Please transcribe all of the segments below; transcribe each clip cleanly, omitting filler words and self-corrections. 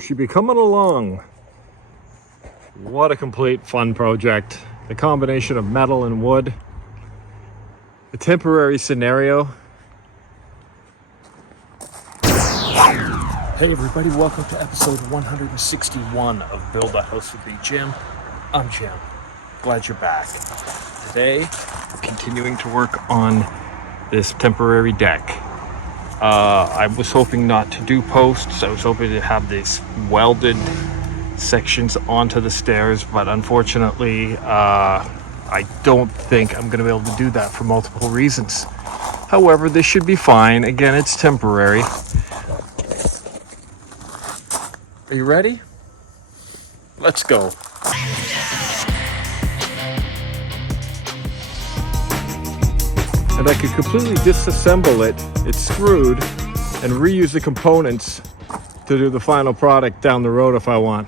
Should be coming along. What a complete fun project. The combination of metal and wood. The temporary scenario. Hey everybody, welcome to episode 161 of Build a House with Me, Jim. I'm Jim. Glad you're back. Today, we're continuing to work on this temporary deck. I was hoping not to do posts. I was hoping to have these welded sections onto the stairs, but unfortunately, I don't think I'm going to be able to do that for multiple reasons. However, this should be fine. Again, it's temporary. Are you ready? Let's go. And I could completely disassemble it. It's screwed, and reuse the components to do the final product down the road if I want.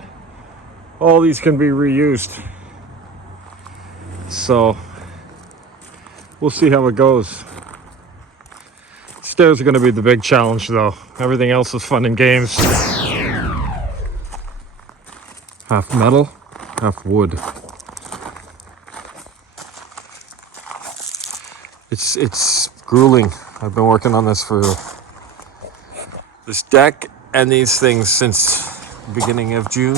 All these can be reused. So we'll see how it goes. Stairs are going to be the big challenge though. Everything else is fun and games. Half metal, half wood. It's grueling. I've been working on this deck and these things since the beginning of June.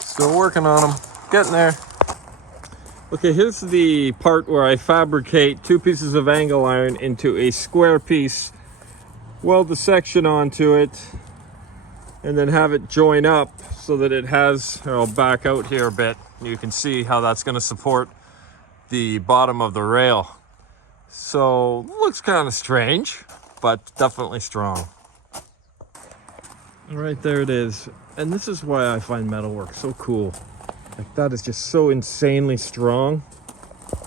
Still working on them, getting there. Okay, here's the part where I fabricate 2 pieces of angle iron into a square piece, weld the section onto it, and then have it join up so that it has, I'll back out here a bit. You can see how that's going to support the bottom of the rail. So looks kind of strange, but definitely strong. All right, there it is. And this is why I find metalwork so cool. Like, that is just so insanely strong.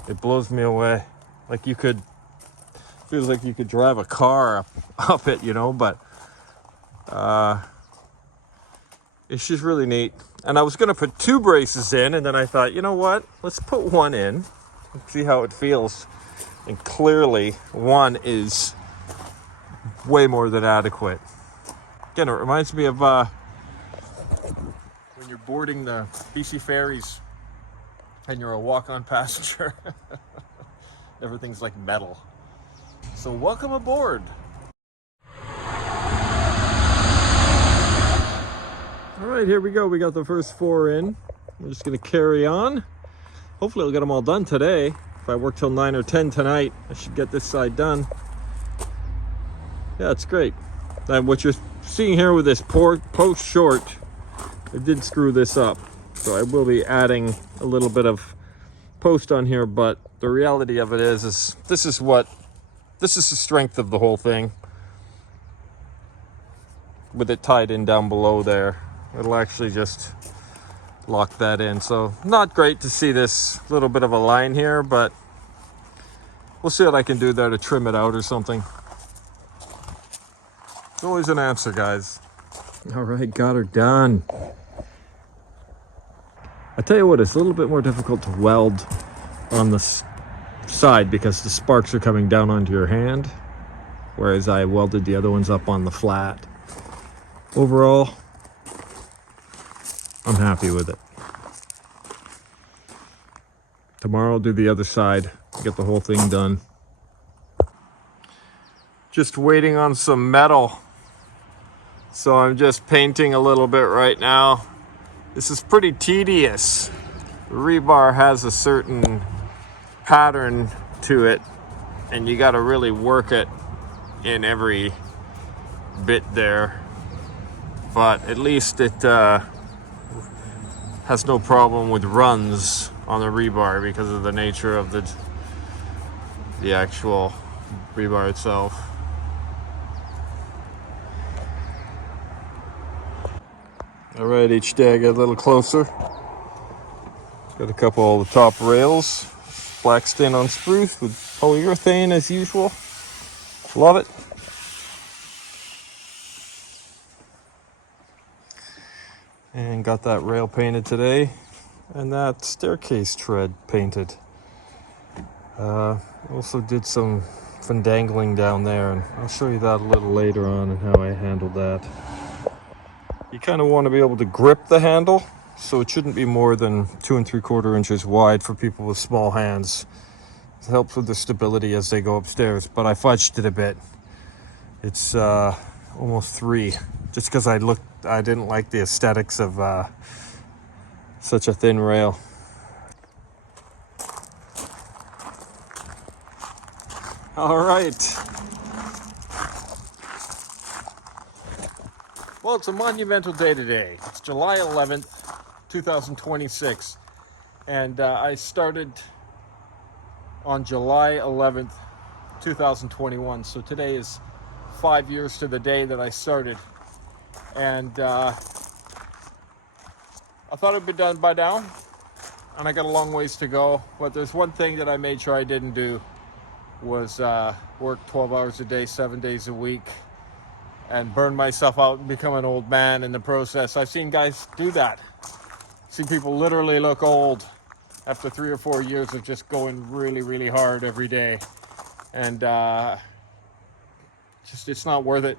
It blows me away. Like, feels like you could drive a car up it, you know, but it's just really neat. And I was gonna put 2 braces in, and then I thought, you know what? Let's put 1 in and see how it feels. And clearly 1 is way more than adequate. Again, it reminds me of when you're boarding the BC ferries and you're a walk-on passenger. Everything's like metal. So welcome aboard. All right, here we go. We got the first 4 in. We're just gonna carry on. Hopefully I'll get them all done today. If I work till 9 or 10 tonight, I should get this side done. Yeah, it's great. And what you're seeing here with this post short, I did screw this up. So I will be adding a little bit of post on here, but the reality of it is this is the strength of the whole thing. With it tied in down below there, it'll actually just lock that in. So not great to see this little bit of a line here, but we'll see what I can do there to trim it out or something. It's always an answer, guys. All right, got her done. I tell you what, it's a little bit more difficult to weld on the side because the sparks are coming down onto your hand, whereas I welded the other ones up on the flat. Overall, I'm happy with it. Tomorrow I'll do the other side, get the whole thing done. Just waiting on some metal. So I'm just painting a little bit right now. This is pretty tedious. The rebar has a certain pattern to it, and you gotta really work it in every bit there. But at least it has no problem with runs on the rebar because of the nature of the actual rebar itself. All right, each day I get a little closer. Got a couple of the top rails, black stain on spruce with polyurethane as usual. Love it. And got that rail painted today, and that staircase tread painted. Also did some dangling down there, and I'll show you that a little later on and how I handled that. you kind of want to be able to grip the handle, so it shouldn't be more than 2 3/4 inches wide for people with small hands. It helps with the stability as they go upstairs, but I fudged it a bit. It's almost 3, just because I didn't like the aesthetics of such a thin rail. All right. Well, it's a monumental day today. It's July 11th, 2026. And I started on July 11th, 2021. So today is 5 years to the day that I started. And I thought it'd be done by now. And I got a long ways to go. But there's one thing that I made sure I didn't do was work 12 hours a day, 7 days a week, and burn myself out and become an old man in the process. I've seen guys do that. Seen people literally look old after 3 or 4 years of just going really, really hard every day. And just it's not worth it.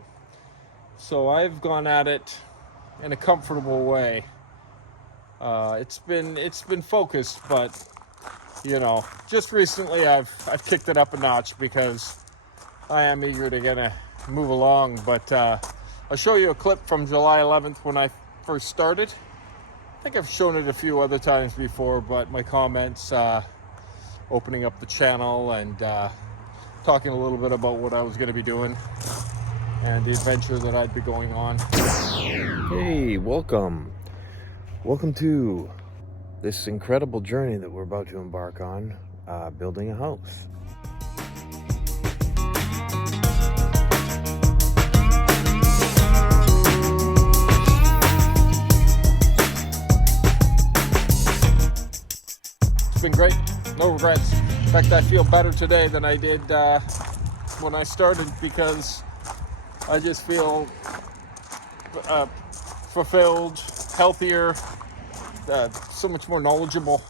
So I've gone at it in a comfortable way. It's been focused, but you know, just recently I've kicked it up a notch because I am eager to get a move along. But I'll show you a clip from July 11th when I first started. I think I've shown it a few other times before, but my comments, opening up the channel and talking a little bit about what I was going to be doing and the adventure that I'd be going on. Hey, welcome to this incredible journey that we're about to embark on, building a house. It's been great, no regrets. In fact, I feel better today than I did when I started, because I just feel fulfilled, healthier, so much more knowledgeable,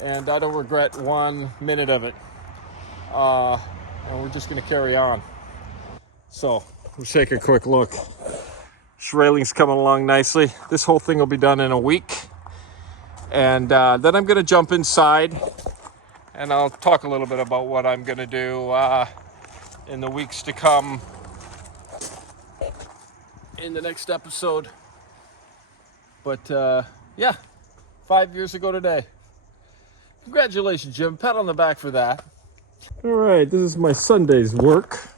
and I don't regret 1 minute of it. And we're just going to carry on. So let's take a quick look. This railing's coming along nicely. This whole thing will be done in a week, and then I'm going to jump inside and I'll talk a little bit about what I'm going to do in the weeks to come in the next episode. But yeah, 5 years ago today. Congratulations, Jim. Pat on the back for that. All right, this is my Sunday's work.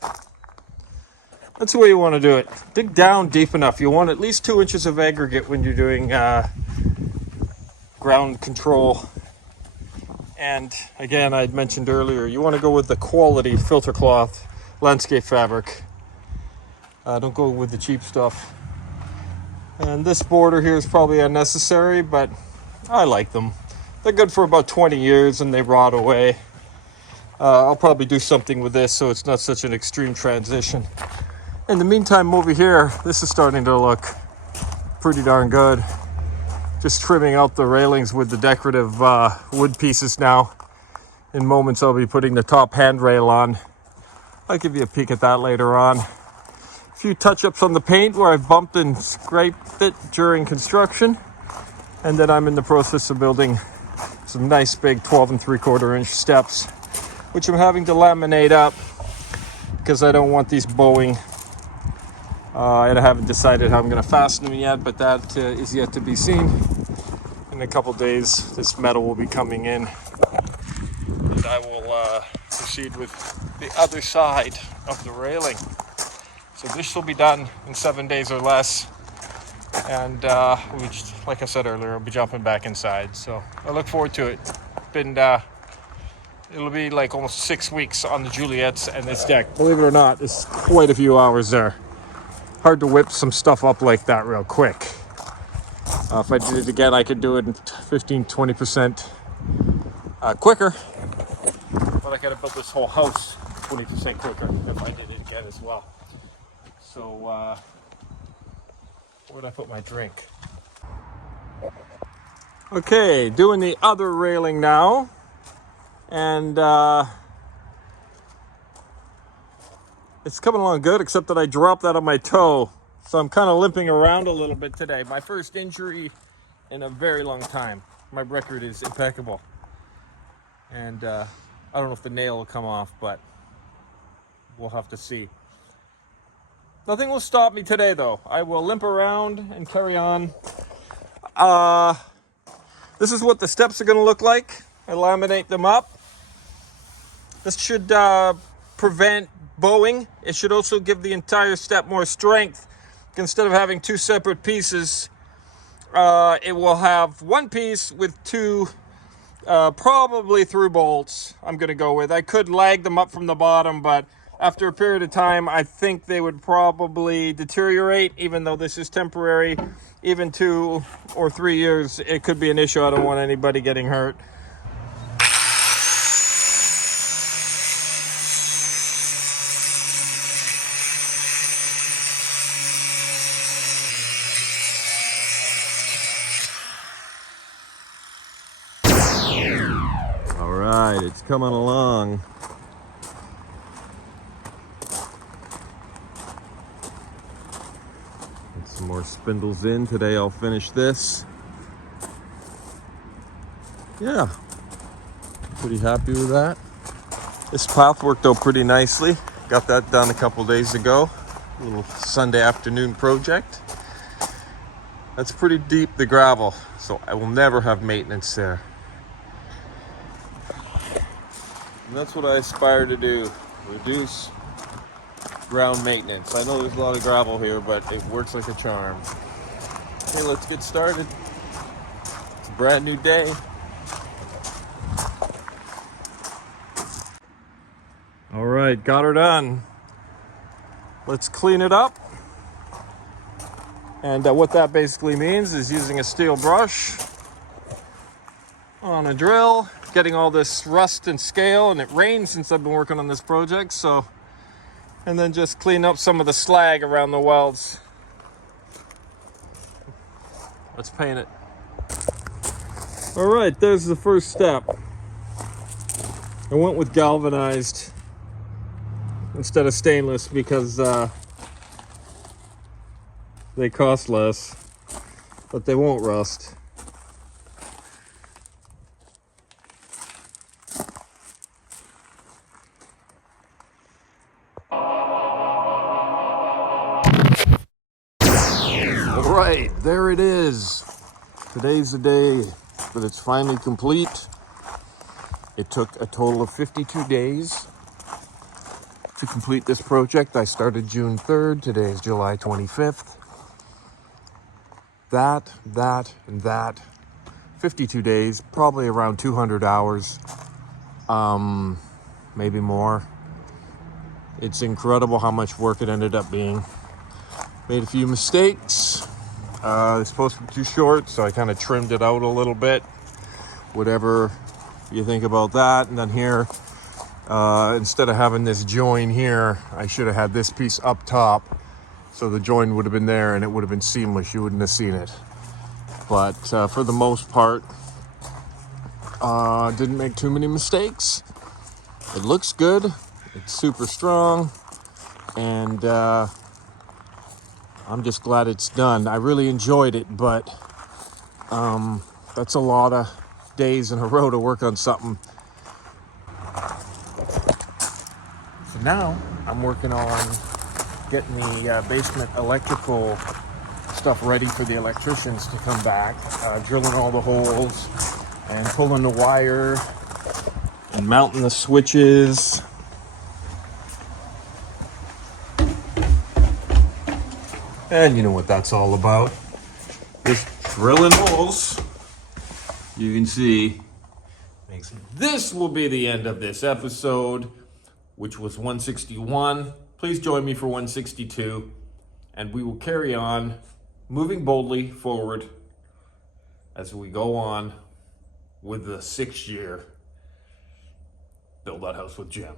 That's the way you want to do it. Dig down deep enough. You want at least 2 inches of aggregate when you're doing ground control. And again, I'd mentioned earlier, you want to go with the quality filter cloth landscape fabric. Don't go with the cheap stuff. And this border here is probably unnecessary, but I like them. They're good for about 20 years and they rot away. I'll probably do something with this so it's not such an extreme transition. In the meantime, over here, this is starting to look pretty darn good. Just trimming out the railings with the decorative wood pieces now. In moments, I'll be putting the top handrail on. I'll give you a peek at that later on. A few touch-ups on the paint where I've bumped and scraped it during construction. And then I'm in the process of building some nice big 12 3/4 inch steps, which I'm having to laminate up because I don't want these bowing. And I haven't decided how I'm going to fasten them yet, but that is yet to be seen. In a couple days, this metal will be coming in, and I will proceed with the other side of the railing. So this will be done in 7 days or less, and like I said earlier, I'll be jumping back inside. So I look forward to it. It'll be like almost 6 weeks on the Juliets and this deck. Believe it or not, it's quite a few hours there. Hard to whip some stuff up like that real quick. If I did it again, I could do it in 15-20% quicker. But I gotta build this whole house 20% quicker if I did it again as well. So, where'd I put my drink? Okay, doing the other railing now. And it's coming along good, except that I dropped that on my toe So I'm kind of limping around a little bit today. My first injury in a very long time. My record is impeccable. And I don't know if the nail will come off, but we'll have to see. Nothing will stop me today, though. I will limp around and carry on. This is what the steps are going to look like. I laminate them up. This should prevent bowing. It should also give the entire step more strength. Instead of having two separate pieces, it will have one piece with two probably through bolts. I'm going to go with. I could lag them up from the bottom, but after a period of time, I think they would probably deteriorate, even though this is temporary. Even 2 or 3 years, it could be an issue. I don't want anybody getting hurt. All right, it's coming along. Some more spindles in. Today I'll finish this. Yeah, pretty happy with that. This path worked out pretty nicely. Got that done a couple days ago. A little Sunday afternoon project. That's pretty deep, the gravel, so I will never have maintenance there. And that's what I aspire to do. Reduce ground maintenance. I know there's a lot of gravel here, but it works like a charm. Okay, let's get started. It's a brand new day. All right, got her done. Let's clean it up. And what that basically means is using a steel brush on a drill, getting all this rust and scale, and it rained since I've been working on this project, so, and then just clean up some of the slag around the welds. Let's paint it. All right, there's the first step. I went with galvanized instead of stainless because they cost less, but they won't rust. All right, there it is. Today's the day that it's finally complete. It took a total of 52 days to complete this project. I started June 3rd. Today is July 25th. That, and that. 52 days, probably around 200 hours, maybe more. It's incredible how much work it ended up being. Made a few mistakes. It's supposed to be too short, so I kind of trimmed it out a little bit. Whatever you think about that. And then here, instead of having this join here, I should have had this piece up top. So the join would have been there and it would have been seamless. You wouldn't have seen it. But for the most part, didn't make too many mistakes. It looks good. It's super strong. And I'm just glad it's done. I really enjoyed it, but that's a lot of days in a row to work on something. So now I'm working on getting the basement electrical stuff ready for the electricians to come back, drilling all the holes and pulling the wire and mounting the switches. And you know what that's all about. Just drilling holes. You can see. This will be the end of this episode, which was 161. Please join me for 162, and we will carry on, moving boldly forward as we go on with the 6th year Build That House with Jim.